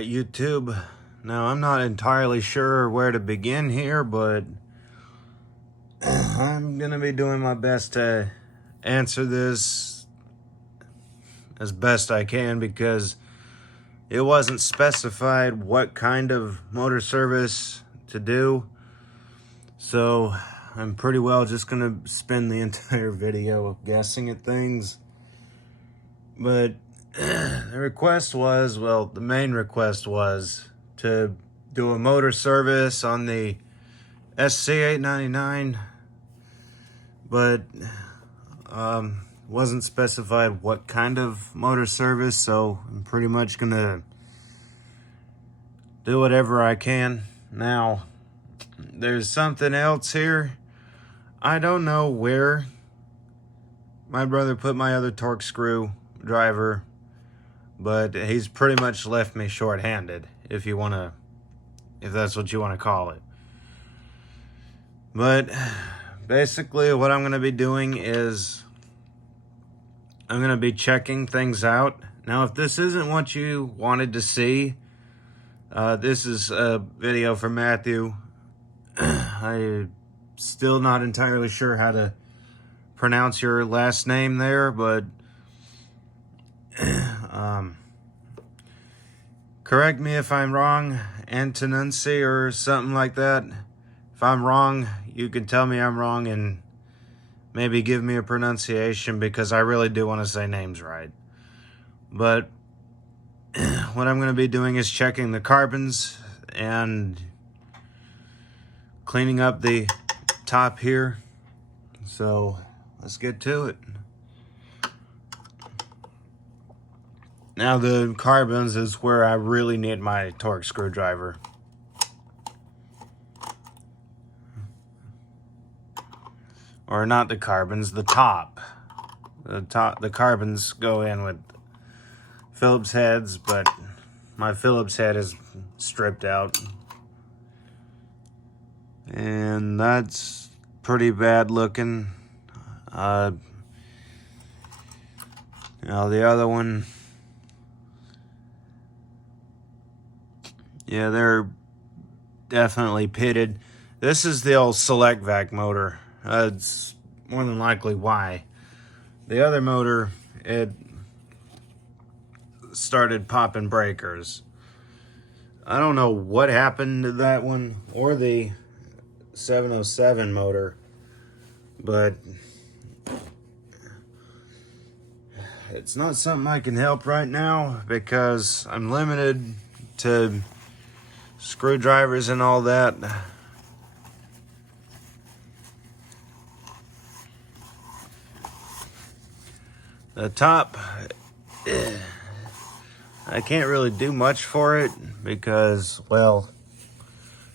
Alright, YouTube. Now, I'm not entirely sure where to begin here, but I'm going to be doing my best to answer this as best I can because it wasn't specified what kind of motor service to do. So, I'm pretty well just going to spend the entire video guessing at things. But the request was, well, the main request was to do a motor service on the SC899, but wasn't specified what kind of motor service, so I'm pretty much gonna do whatever I can. Now, there's something else here. I don't know where my brother put my other torque screw driver, but he's pretty much left me short-handed, if that's what you want to call it. But basically what I'm going to be doing is I'm going to be checking things out. Now, if this isn't what you wanted to see, this is a video for Matthew. I'm still not entirely sure how to pronounce your last name there, but correct me if I'm wrong, Antonunci or something like that. If I'm wrong, you can tell me I'm wrong and maybe give me a pronunciation, because I really do want to say names right. But what I'm going to be doing is checking the carbons and cleaning up the top here. So let's get to it. Now, the carbons is where I really need my torque screwdriver. Or not the carbons, the top. The carbons go in with Phillips heads, but my Phillips head is stripped out. And that's pretty bad looking. Now the other one, yeah, they're definitely pitted. This is the old Select Vac motor. It's more than likely why. The other motor, it started popping breakers. I don't know what happened to that one or the 707 motor, but it's not something I can help right now because I'm limited to screwdrivers and all that. The top, I can't really do much for it because, well,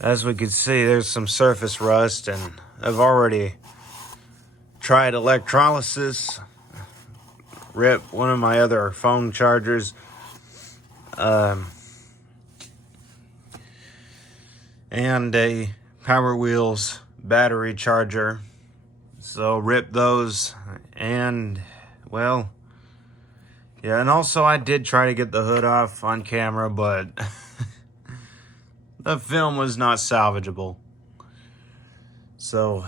as we can see, there's some surface rust, and I've already tried electrolysis, rip one of my other phone chargers, and a Power Wheels battery charger. So rip those, and well, yeah, and also I did try to get the hood off on camera, but the film was not salvageable. So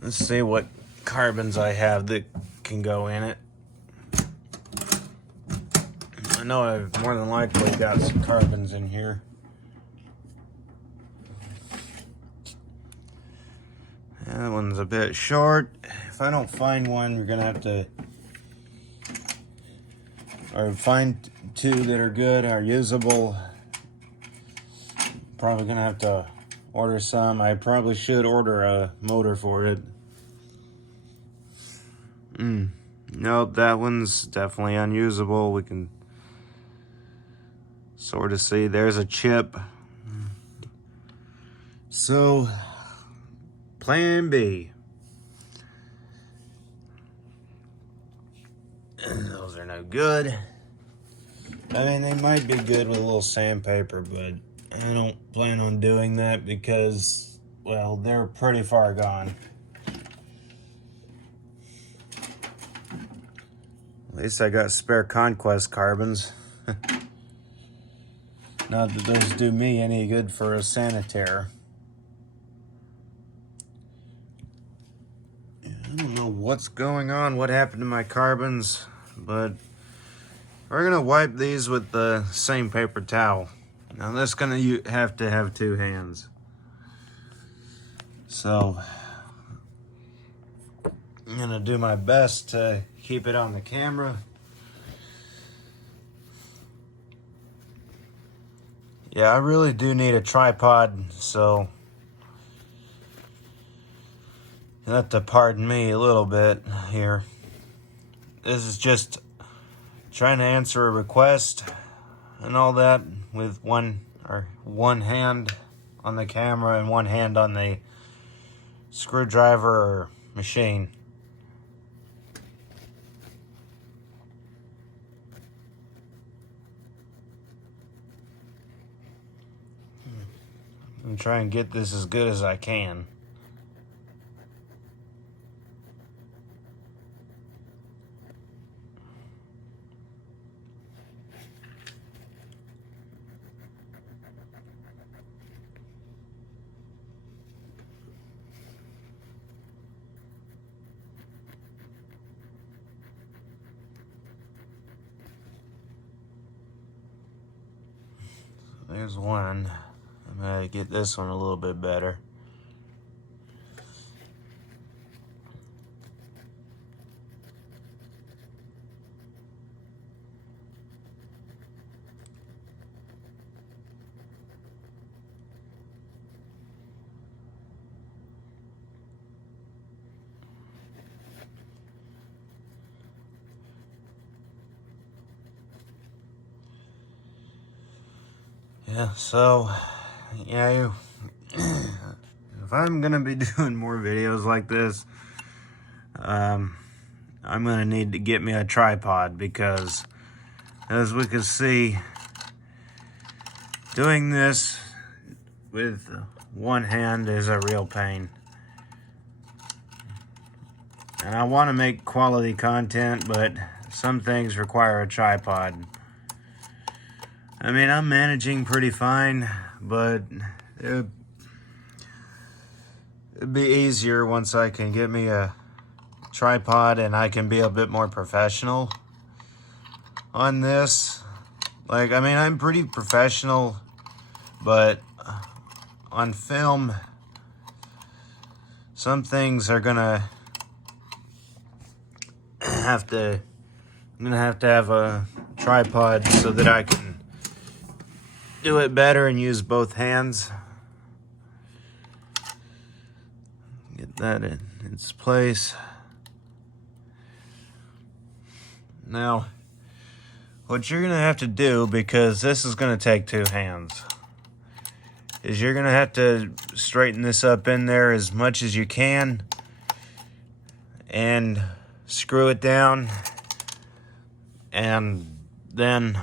let's see what carbons I have that can go in it. I know I've more than likely got some carbons in here. That one's a bit short. If I don't find one, we're gonna have to, or find two that are good, are usable. Probably gonna have to order some. I probably should order a motor for it. Nope, that one's definitely unusable. We can sort of see there's a chip. So, plan B. Those are no good. I mean, they might be good with a little sandpaper, but I don't plan on doing that because well, they're pretty far gone. At least I got spare Conquest carbons. Not that those do me any good for a Sanitaire. I don't know what's going on, what happened to my carbons, but we're gonna wipe these with the same paper towel. Now that's gonna have to have two hands. So I'm gonna do my best to keep it on the camera. Yeah, I really do need a tripod, so you'll have to pardon me a little bit here. This is just trying to answer a request and all that with one hand on the camera and one hand on the screwdriver or machine. I'm trying to get this as good as I can. There's one. I'm gonna get this one a little bit better. Yeah, so, yeah, if I'm gonna be doing more videos like this, I'm gonna need to get me a tripod because, as we can see, doing this with one hand is a real pain. And I want to make quality content, but some things require a tripod. I mean, I'm managing pretty fine, but it'd be easier once I can get me a tripod and I can be a bit more professional on this. Like, I mean, I'm pretty professional, but on film, some things are gonna I'm gonna have to have a tripod so that I can do it better and use both hands. Get that in its place. Now, what you're gonna have to do, because this is gonna take two hands, is you're gonna have to straighten this up in there as much as you can and screw it down, and then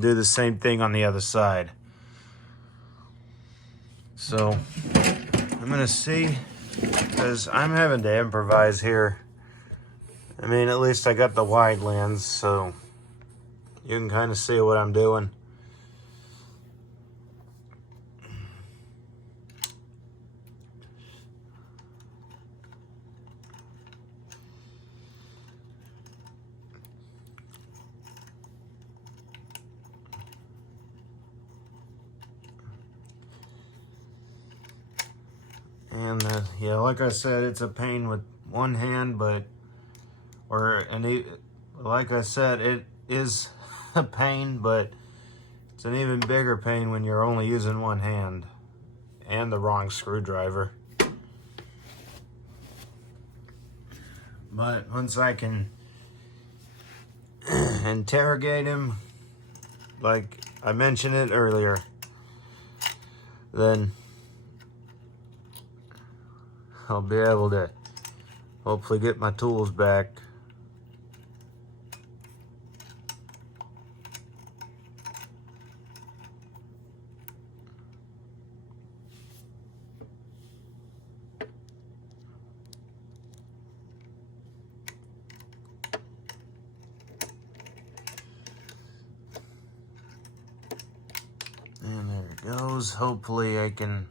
do the same thing on the other side. So I'm gonna see, because I'm having to improvise here. I mean, at least I got the wide lens, so you can kind of see what I'm doing. And yeah, like I said, it's a pain with one hand, but like I said, it is a pain, but it's an even bigger pain when you're only using one hand and the wrong screwdriver. But once I can interrogate him, like I mentioned it earlier, then I'll be able to hopefully get my tools back. goes. Hopefully I can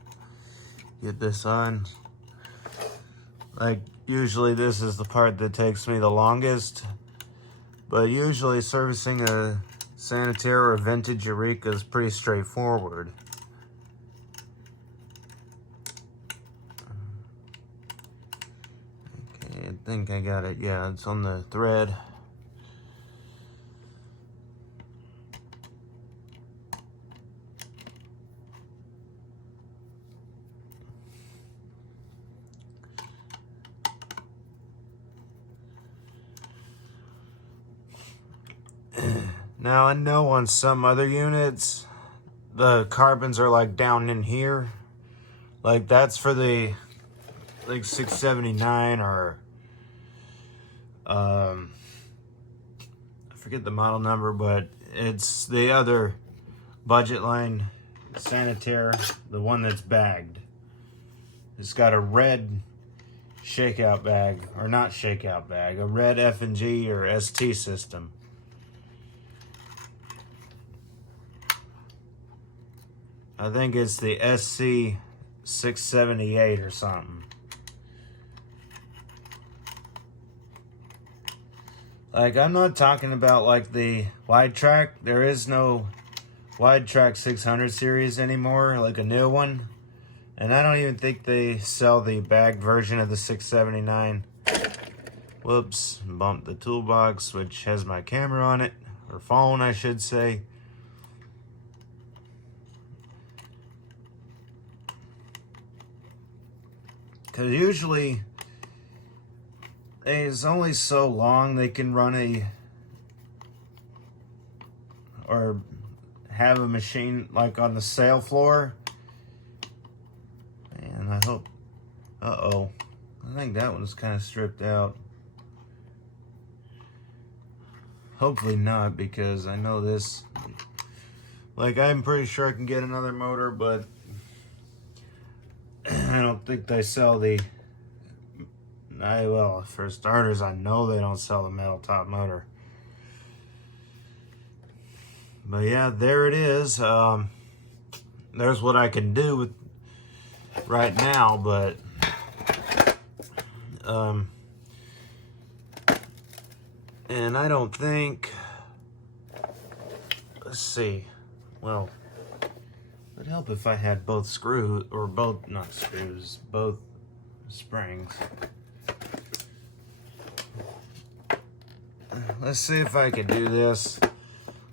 get this on. Like, usually this is the part that takes me the longest, but usually servicing a Sanitaire or a vintage Eureka is pretty straightforward. Okay, I think I got it. Yeah, it's on the thread. Now, I know on some other units, the carbons are like down in here. Like, that's for the, like, 679 or, I forget the model number, but it's the other budget line Sanitaire, the one that's bagged. It's got a red shakeout bag, or not shakeout bag, a red F&G or ST system. I think it's the SC 678 or something. Like, I'm not talking about like the wide track. There is no wide track 600 series anymore, like a new one. And I don't even think they sell the bagged version of the 679. Whoops, bumped the toolbox, which has my camera on it, or phone, I should say. Because usually it's only so long they can run a, or have a machine like on the sale floor. And I hope, I think that one's kind of stripped out. Hopefully not, because I know this, like, I'm pretty sure I can get another motor, but I don't think they sell the, well, for starters, I know they don't sell the metal top motor. But yeah, there it is. There's what I can do with right now, but and I don't think, let's see, well, it'd help if I had both screws, or both, not screws, both springs. Let's see if I can do this.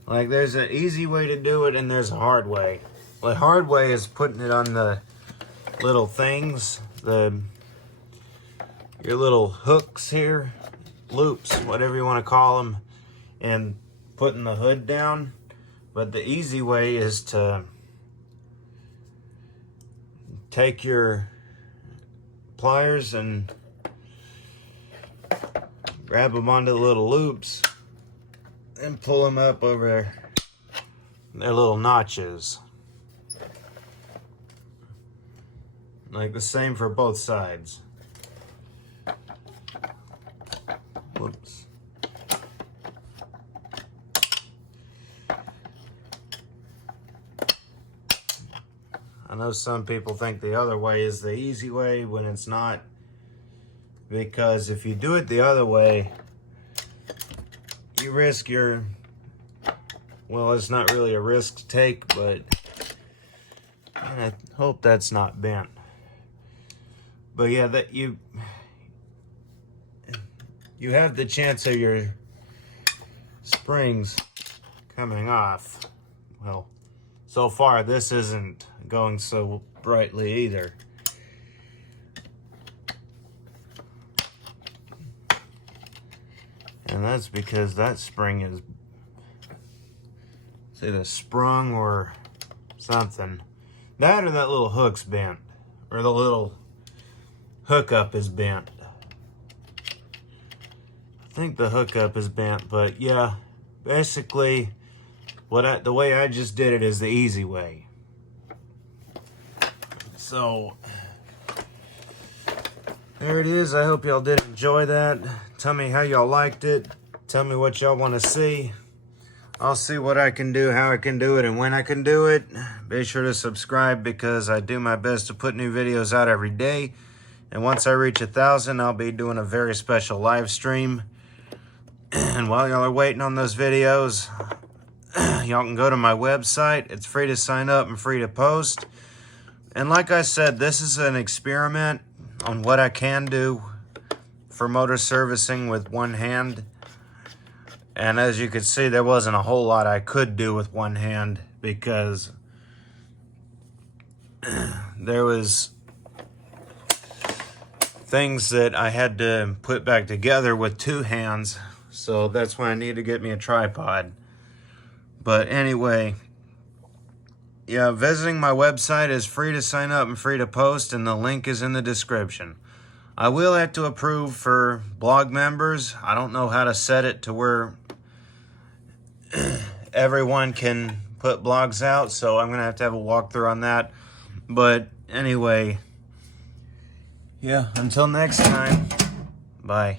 Like, there's an easy way to do it and there's a hard way. The hard way is putting it on the little things, your little hooks here, loops, whatever you want to call them, and putting the hood down. But the easy way is to take your pliers and grab them onto the little loops and pull them up over their little notches. Like the same for both sides. Whoops. I know some people think the other way is the easy way when it's not. Because if you do it the other way, you risk your, well, it's not really a risk to take, but I hope that's not bent. But yeah, that you have the chance of your springs coming off. Well, so far this isn't going so brightly either. And that's because that spring is, it's either sprung or something. That or that little hook's bent. Or the little hookup is bent. I think the hookup is bent, but yeah. Basically, the way I just did it is the easy way. So, there it is. I hope y'all did enjoy that. Tell me how y'all liked it. Tell me what y'all want to see. I'll see what I can do, how I can do it, and when I can do it. Be sure to subscribe because I do my best to put new videos out every day. And once I reach 1,000, I'll be doing a very special live stream. And while y'all are waiting on those videos, y'all can go to my website. It's free to sign up and free to post. And like I said, this is an experiment on what I can do for motor servicing with one hand. And as you can see, there wasn't a whole lot I could do with one hand because there was things that I had to put back together with two hands. So that's why I need to get me a tripod. But anyway, yeah, visiting my website is free to sign up and free to post, and the link is in the description. I will have to approve for blog members. I don't know how to set it to where everyone can put blogs out, so I'm going to have a walkthrough on that. But anyway, yeah, until next time, bye.